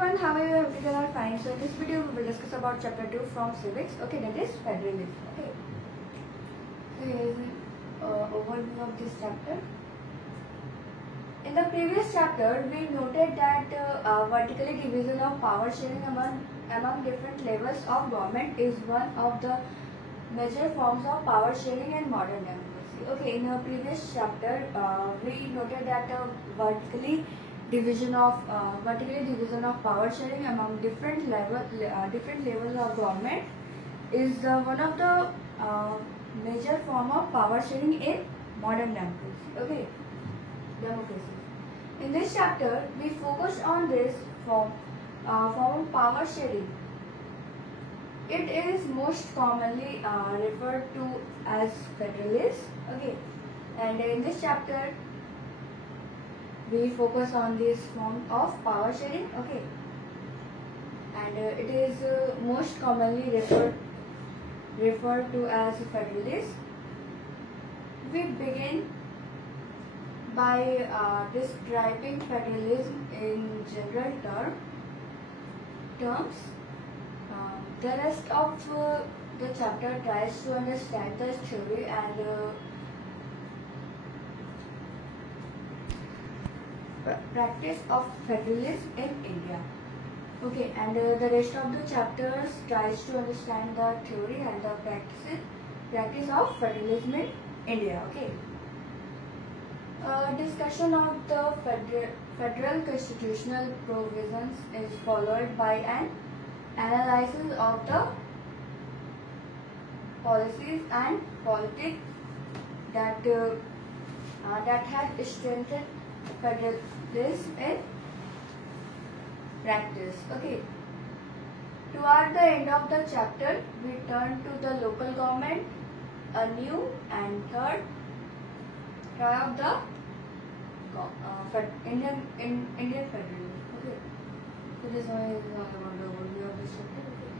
everyone, how are you? I hope you are fine. So in this video we will discuss about chapter 2 from civics. Okay, that is federalism. Okay. So here is an overview of this chapter. In the previous chapter, we noted that vertically division of power sharing among different levels of government is one of the major forms of power sharing in modern democracy. Okay, in the previous chapter, we noted that vertically division of power sharing among different levels of government is one of the major form of power sharing in modern democracy. Okay, democracy. In this chapter, we focus on this form of power sharing. It is most commonly referred to as federalism. Okay, and in this chapter, we focus on this form of power sharing. Okay, and it is most commonly referred to as federalism. We begin by describing federalism in general terms. The rest of the chapter tries to understand the theory and practice of federalism in India. Okay, and the rest of the chapters tries to understand the theory and the practice of federalism in India. Okay. Discussion of the federal constitutional provisions is followed by an analysis of the policies and politics that have strengthened federalism in practice. Okay. Toward the end of the chapter, we turn to the local government, a new and third of the Indian federalism. Okay. So this one is all about the overview of this chapter. Okay.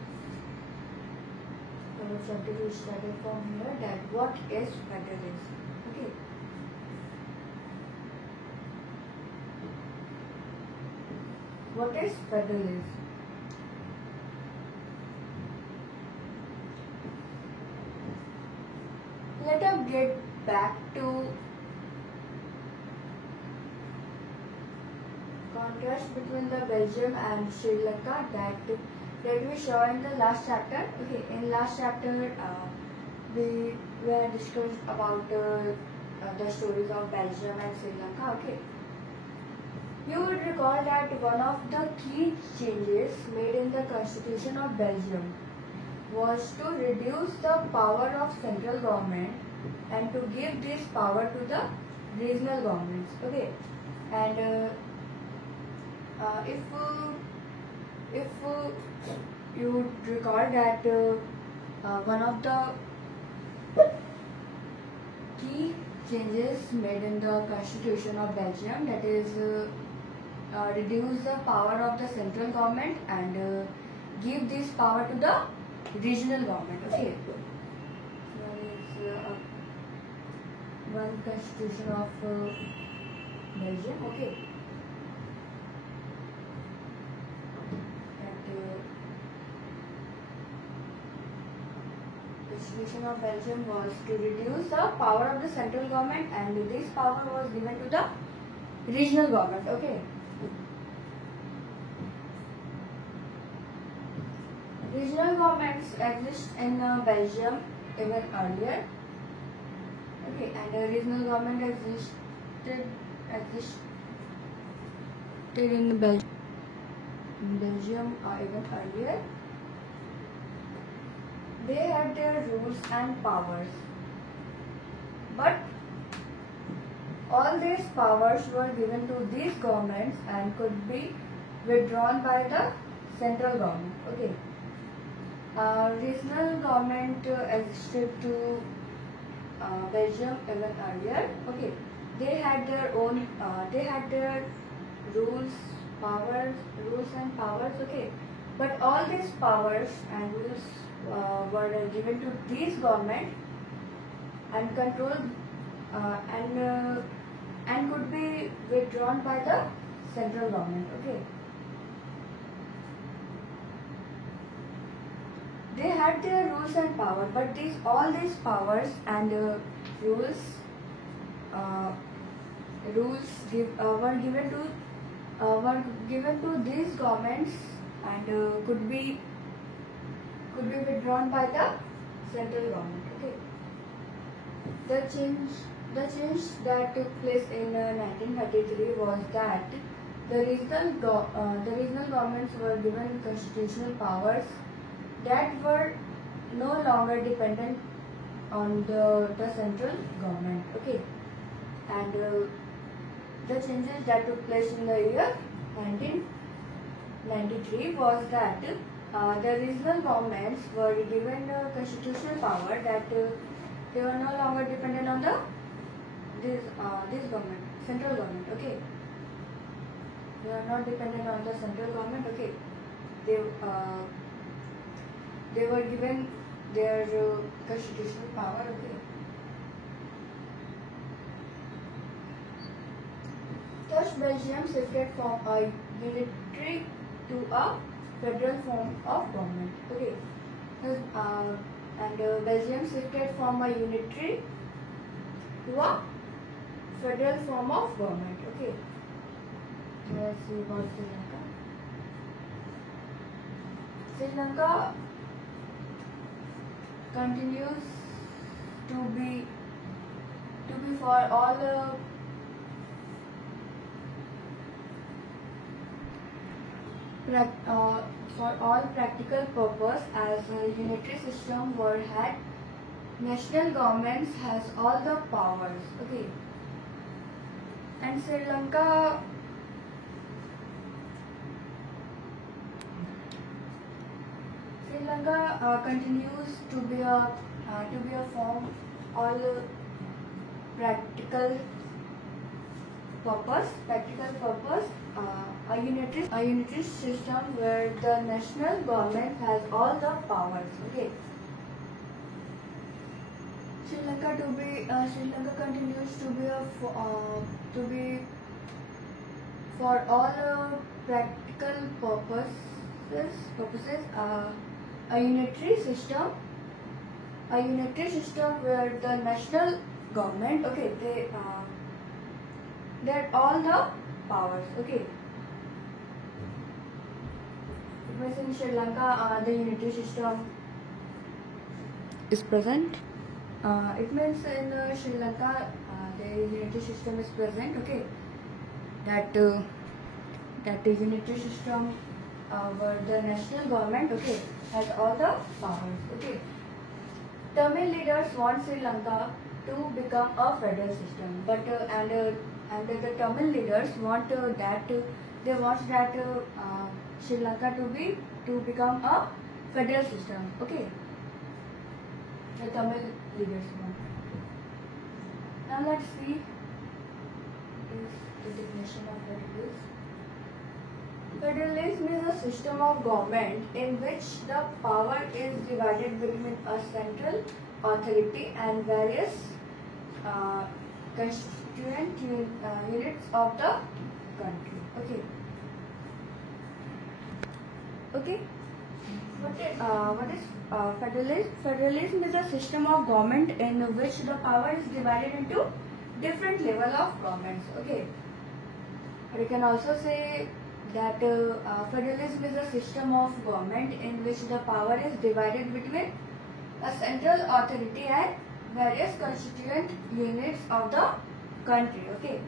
So chapter 2 started from here. That what is federalism? Okay. What is federalism? Let us get back to contrast between the Belgium and Sri Lanka that we saw in the last chapter. Okay, in last chapter we were discussed about the stories of Belgium and Sri Lanka. Okay, you would recall that one of the key changes made in the constitution of Belgium was to reduce the power of central government and to give this power to the regional governments. Okay, and if you would recall that one of the key changes made in the constitution of Belgium, that is reduce the power of the central government and give this power to the regional government. Okay, one constitution of Belgium. Okay. Constitution of Belgium was to reduce the power of the central government and this power was given to the regional government. Okay. Regional governments exist in Belgium even earlier. Okay, and the regional government existed in Belgium even earlier. They had their rules and powers, but all these powers were given to these governments and could be withdrawn by the central government. Okay. Regional government existed to Belgium even earlier. Okay. They had their own. They had their rules and powers. Okay. But all these powers and rules were given to these government and controlled and could be withdrawn by the central government. Okay. they had their rules and power, but all these powers and rules uh, were given to these governments and could be withdrawn by the central government. Okay. The change that took place in 1933 was that the regional governments were given constitutional powers that were no longer dependent on the central government. Okay. And the changes that took place in the year 1993 was that the regional governments were given constitutional power that they were no longer dependent on this government, central government. Okay, they are not dependent on the central government. Okay, they were given their constitutional power. Okay. Thus, Belgium shifted from a unitary to a federal form of government. Okay, Belgium shifted from a unitary to a federal form of government. Okay, let's see about Sri Lanka. Sri Lanka continues to be for all. For all practical purpose as a unitary system were had, national governments has all the powers. Okay, and Sri Lanka continues to be a form all practical purpose. A unitary system where the national government has all the powers. Okay. Sri Lanka continues to be for all practical purposes a unitary system where the national government, okay, they had all the powers. Okay. It means in Sri Lanka the unitary system is present. It means in Sri Lanka the unitary system is present. Okay, that the unitary system where the national government, okay, has all the powers. Okay, Tamil leaders want Sri Lanka to become a federal system, but and the Tamil leaders want that Sri Lanka to become a federal system. Okay, the Tamil leaders want. Now let's see the definition of federalism. Federalism is a system of government in which the power is divided between a central authority and various constituent units of the country. Okay. Okay. What is federalism? Federalism is a system of government in which the power is divided into different level of governments. Okay. Or you can also say that federalism is a system of government in which the power is divided between a central authority and various constituent units of the country. Okay.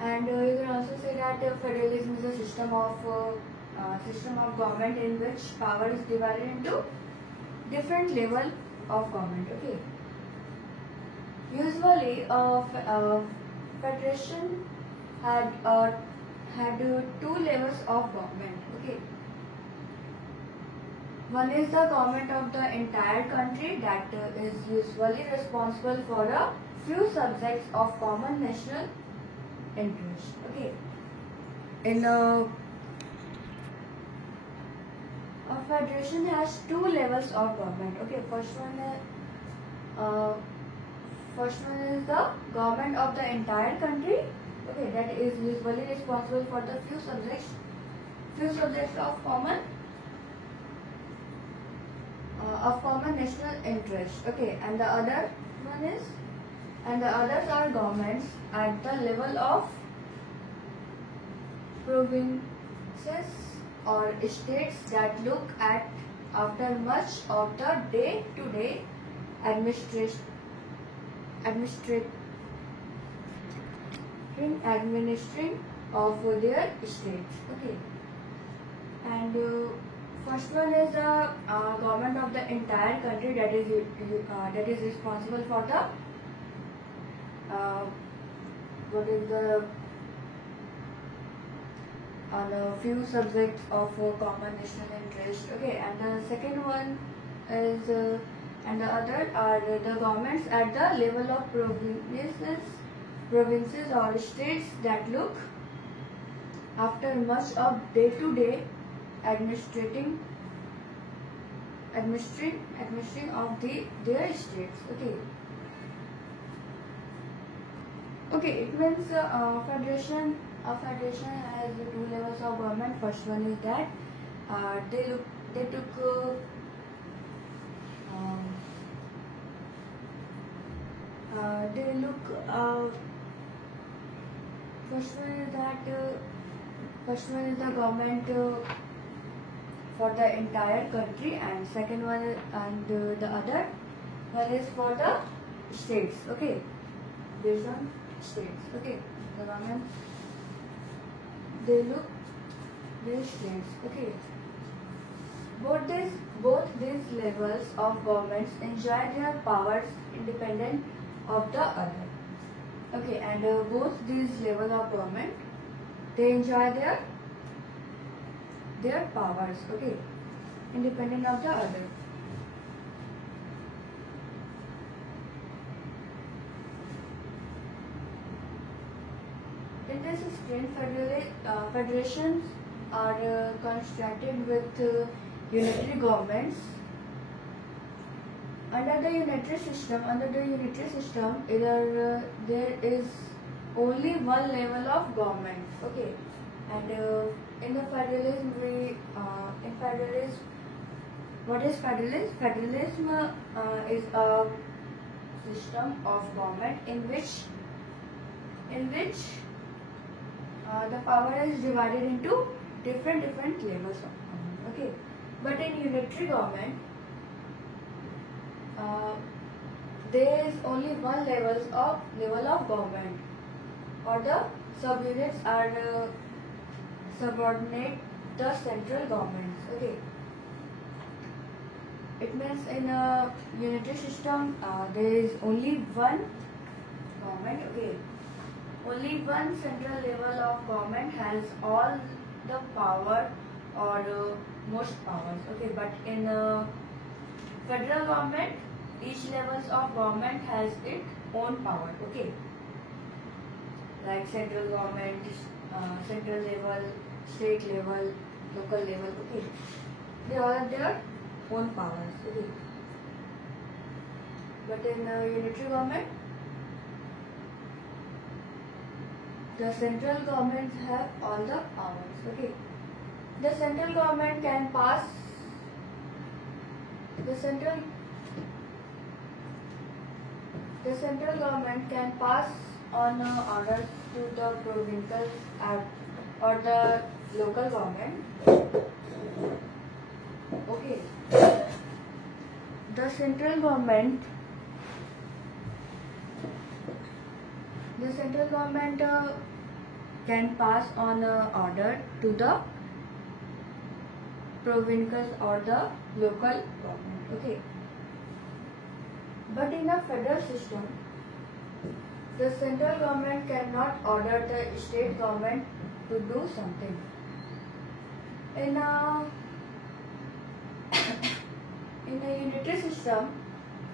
And you can also say that federalism is a system of government in which power is divided into different level of government. Okay. Usually, a federation had two levels of government. Okay. One is the government of the entire country that is usually responsible for a few subjects of common national interest. Okay. In a federation has two levels of government. Okay. First one is the government of the entire country. Okay, that is usually responsible for the few subjects of common national interest. Okay, and the other one is, and the others are governments at the level of provinces or states that look at after much of the day-to-day administration administering of their states. Okay, and first one is the government of the entire country, that is responsible for the what is the on a few subjects of common national interest. Okay, and the second one is and the other are the governments at the level of provinces or states that look after much of day-to-day administering of their states. Okay. Okay, it means federation. A federation has two levels of government. First one is that they took first one is the government for the entire country, and second one and the other one is for the states. Okay, based on states. Okay, the government, they look their states. Okay, both these levels of governments enjoy their powers independent of the other. Okay, and both these levels of government, they enjoy their powers. Okay, independent of the other. In this state, federations are constructed with unitary governments. Under the unitary system, there is only one level of government. Okay, and in the federalism, what is federalism? Federalism is a system of government in which the power is divided into different levels of government. Okay, but in unitary government, there is only one level of government, or the subunits are subordinate the central governments. Okay, it means in a unitary system there is only one government. Okay, only one central level of government has all the power or most powers. Okay, but in federal government, each levels of government has its own power. Okay, like central government, central level, state level, local level. Okay, they all have their own powers. Okay, but in unitary government, the central government have all the powers. Okay, the central government can pass the central government can pass on orders to the provincial or the local government. Okay, the central government can pass on order to the provincial or the local government. Okay, but in a federal system, the central government cannot order the state government to do something. In a unitary system,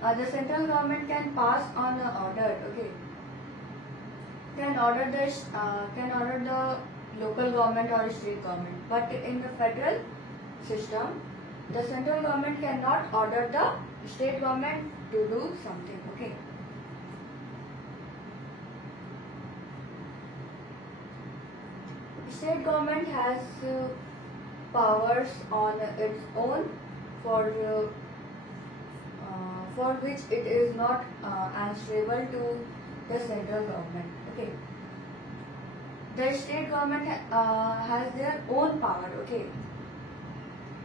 the central government can pass on an order. Okay, can order the local government or state government. But in the federal system, the central government cannot order the state government to do something. Okay. State government has powers on its own for which it is not answerable to the central government. Okay. The state government has their own power. Okay.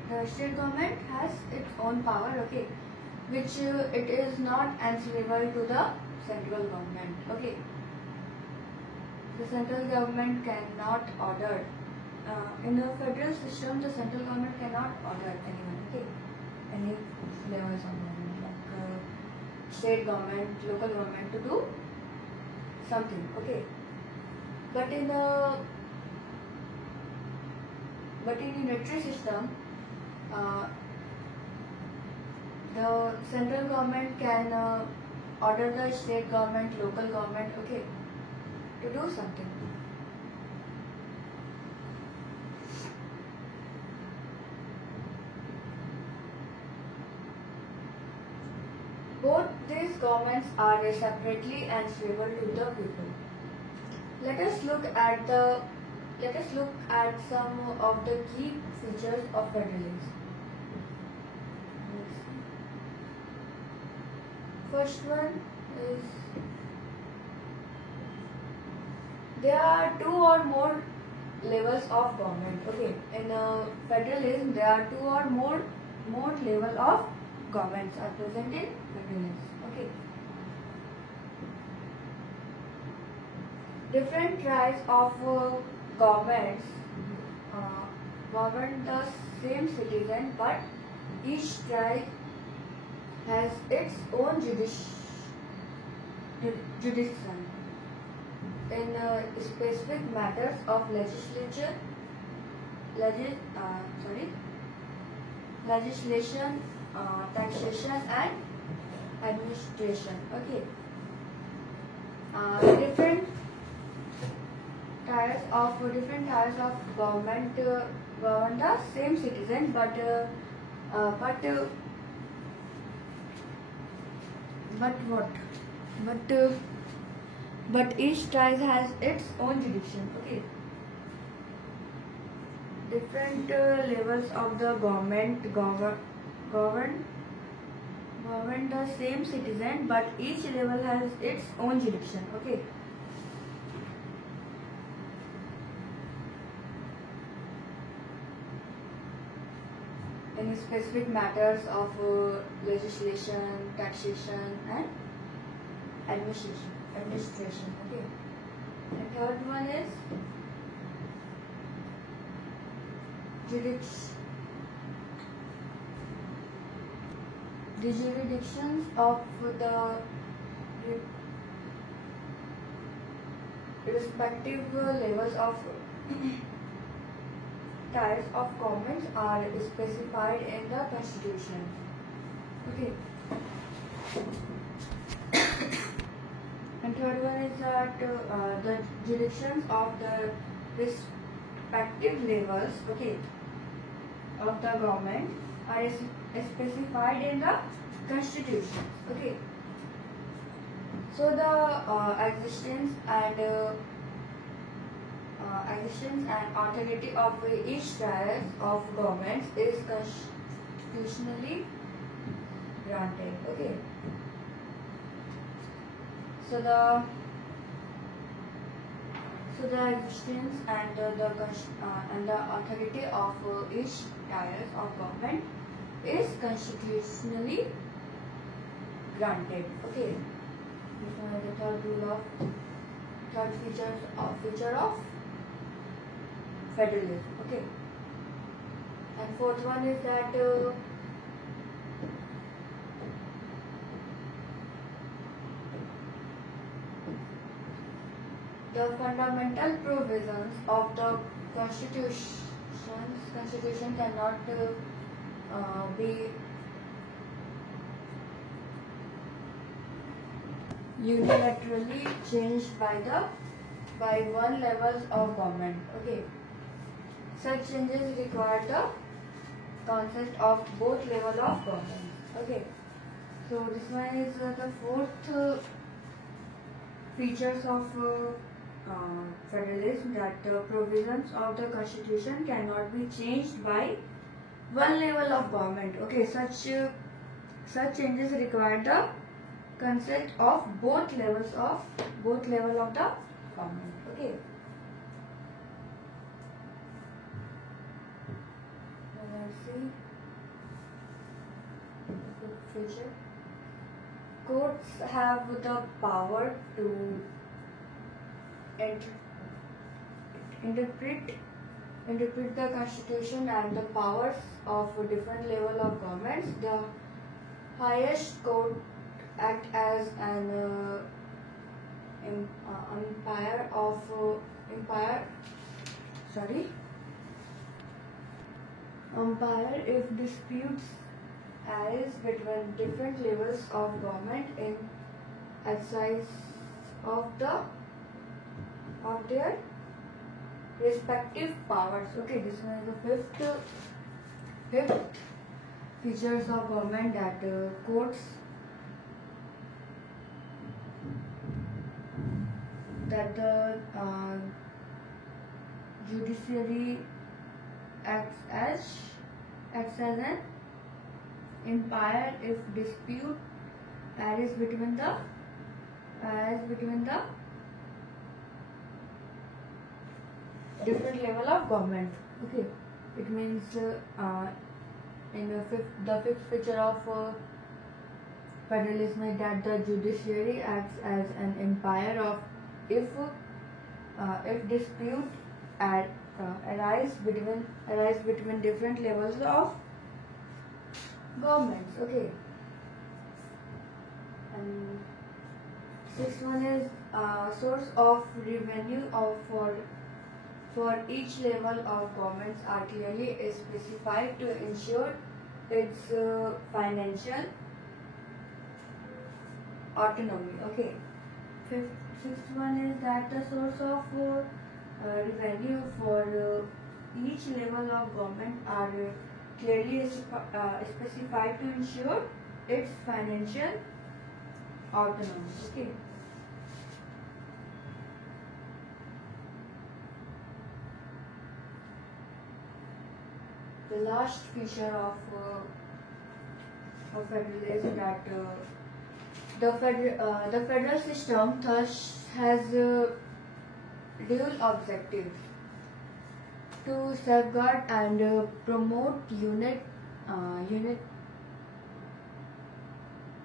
The state government has its own power. Okay, which it is not answerable to the central government. Okay. The central government cannot order. In the federal system, the central government cannot order anyone. Okay. Any levels of government, like state government, local government, to do something. Okay. But in unitary system, the central government can order the state government, local government, okay, to do something. Both these governments are separately answerable to the people. Let us look at some of the key features of federalism. First one is there are two or more levels of government. Okay, in federalism there are two or more level of governments are present in federalism. Okay. Different types of governments govern the same citizen, but each tribe has its own jurisdiction in specific matters of legislation, taxation, and administration. Okay. Different types of government govern the same citizen, but each tribe has its own jurisdiction. Okay. Different levels of the government govern the same citizen, but each level has its own jurisdiction. Okay. In specific matters of legislation, taxation, and administration. Okay. And third one is the jurisdictions of the respective levels of types of governments are specified in the constitution. Okay. And third one is that the jurisdictions of the respective levels, okay, of the government are specified in the constitution. Okay. So the existence and authority of each type of governments is constitutionally granted. Okay. So the existence and the authority of each type of government is constitutionally granted. Okay. This one is the third feature of federalism. Okay. And fourth one is that the fundamental provisions of the constitution cannot be unilaterally changed by one level of government. Okay. Such changes require the consent of both levels of government. Okay. So this one is the fourth features of federalism that the provisions of the constitution cannot be changed by one level of government. Okay, such changes require the consent of both level of the government. Okay. Now let's see the feature. Courts have the power to interpret the constitution and the powers of different level of governments. The highest court act as an umpire if disputes arise between different levels of government in exercise of their respective powers. Okay, this one is the fifth features of government, that courts, that the judiciary acts as an umpire if dispute arises between the different level of government. Okay, it means in the fifth feature of federalism is that the judiciary acts as an umpire of if dispute arise between different levels of governments. Okay, and sixth one is source of revenue for each level of governments are clearly specified to ensure its financial autonomy. Okay, sixth one is that the source of revenue for each level of government are clearly specified to ensure its financial autonomy. Okay. The last feature of federalism, that the federal system thus has dual objectives: to safeguard and promote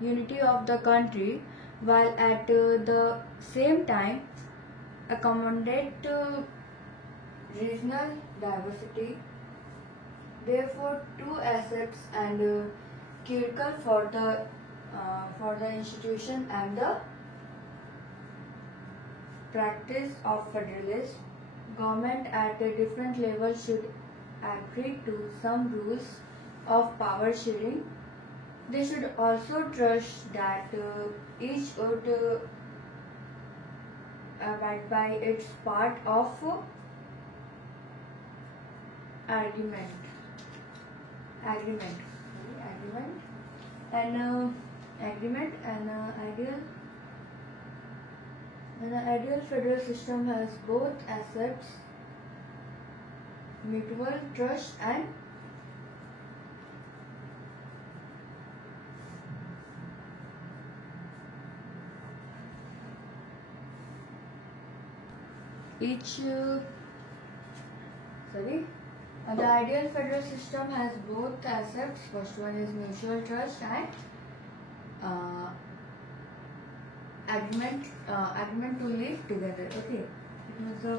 unity of the country, while at the same time accommodate regional diversity. Therefore, two aspects and critical for the institution and the practice of federalism. Government at a different level should agree to some rules of power sharing. They should also trust that each would abide by its part of agreement and an ideal federal system has both assets, mutual trust, and the ideal federal system has both aspects. First one is mutual trust and agreement to live together. Okay, it was the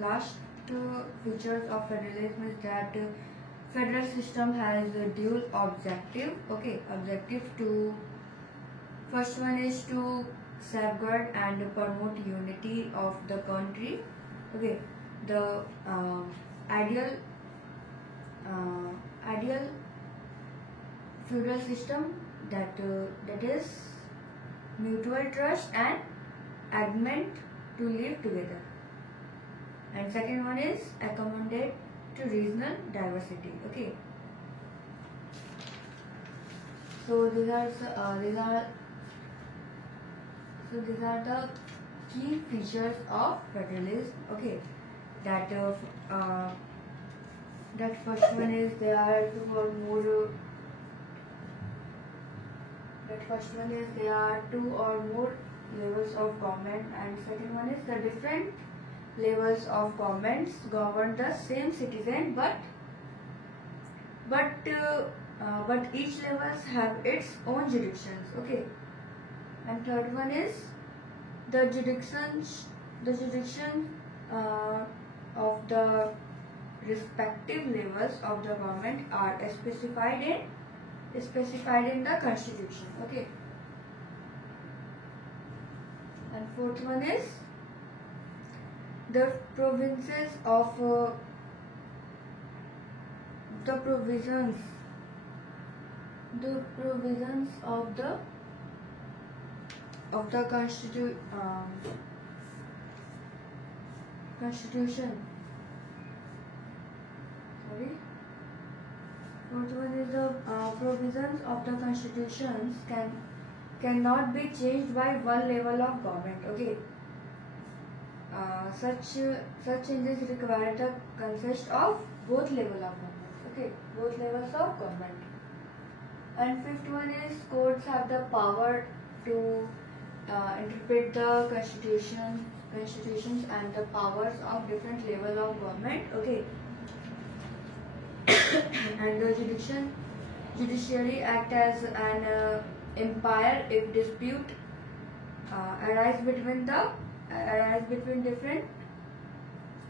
last features of federalism is that federal system has a dual objective. Okay, objective to first one is to safeguard and promote unity of the country. Okay, the ideal federal system that is mutual trust and agreement to live together, and second one is accommodate to regional diversity. Okay, so these are the key features of federalism. Okay, that that first one is there are two or more. That first one is there are two or more levels of government, and second one is the different levels of governments govern the same citizen, but each levels have its own jurisdictions. Okay, and third one is the jurisdiction of the respective levels of the government are specified in the constitution. Okay, and fourth one is the provinces of the provisions of the constitution. Sorry. Fourth one is the provisions of the constitutions cannot be changed by one level of government. Okay. Such changes require the consent of both level of government. Okay, both levels of government. And fifth one is courts have the power to interpret the constitutions and the powers of different level of government. Okay, and the judiciary act as an umpire if dispute arise between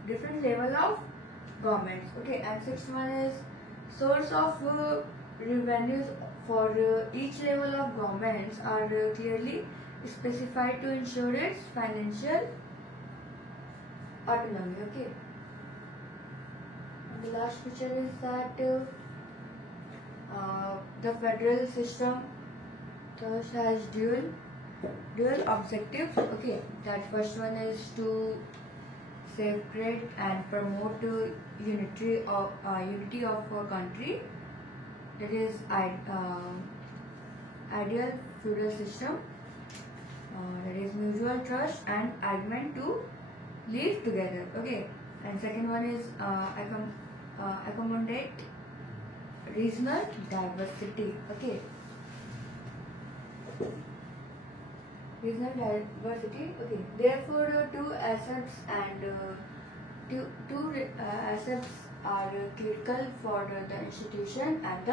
different level of governments. Okay, and sixth one is source of revenues for each level of governments are clearly specified to ensure its financial autonomy. Okay, and the last feature is that the federal system thus has dual objectives. Okay, that first one is to safeguard and promote unity of a country. That is ideal feudal system. That is mutual trust and agreement to live together. Okay, and second one is accommodate regional diversity. Okay. Regional diversity. Okay. Therefore, two assets are critical for the institution and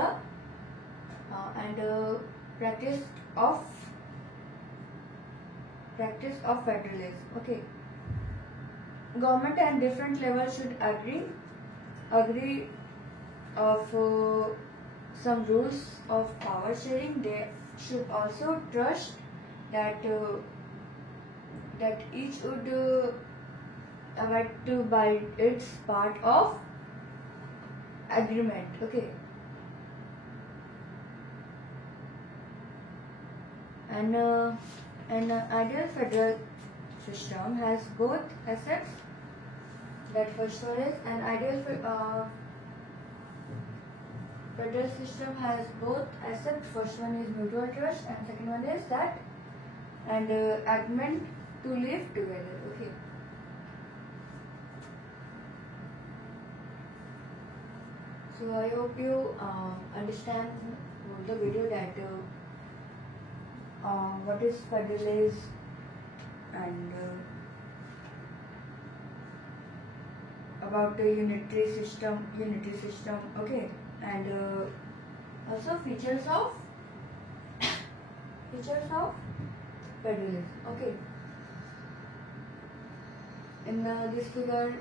the practice of federalism. Okay. Government and different levels should agree of some rules of power sharing. They should also trust that each would abide to by its part of agreement. Okay, and an ideal federal system has both assets. That first one is an ideal federal system has both assets. First one is mutual trust, and second one is that and agreement to live together. Okay. So I hope you understand the video that what is federalism and about the unitary system. Okay, and also features of federalism. Okay, in this figure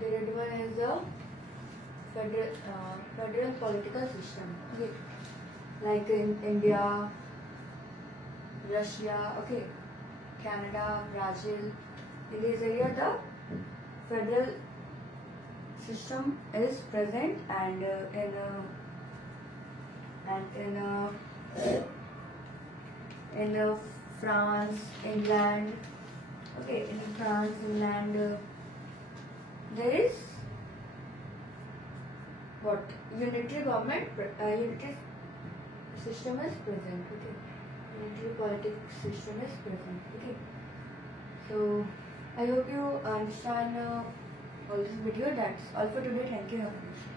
the red one is the federal political system. Okay, like in India, Russia, okay, Canada, Brazil. In this area, the federal system is present, and in France, England, okay, in France, England, there is what unitary government, system is present. Okay, unitary politics system is present. Okay, so I hope you understand all this video. That's all for today. Thank you. Have a nice day.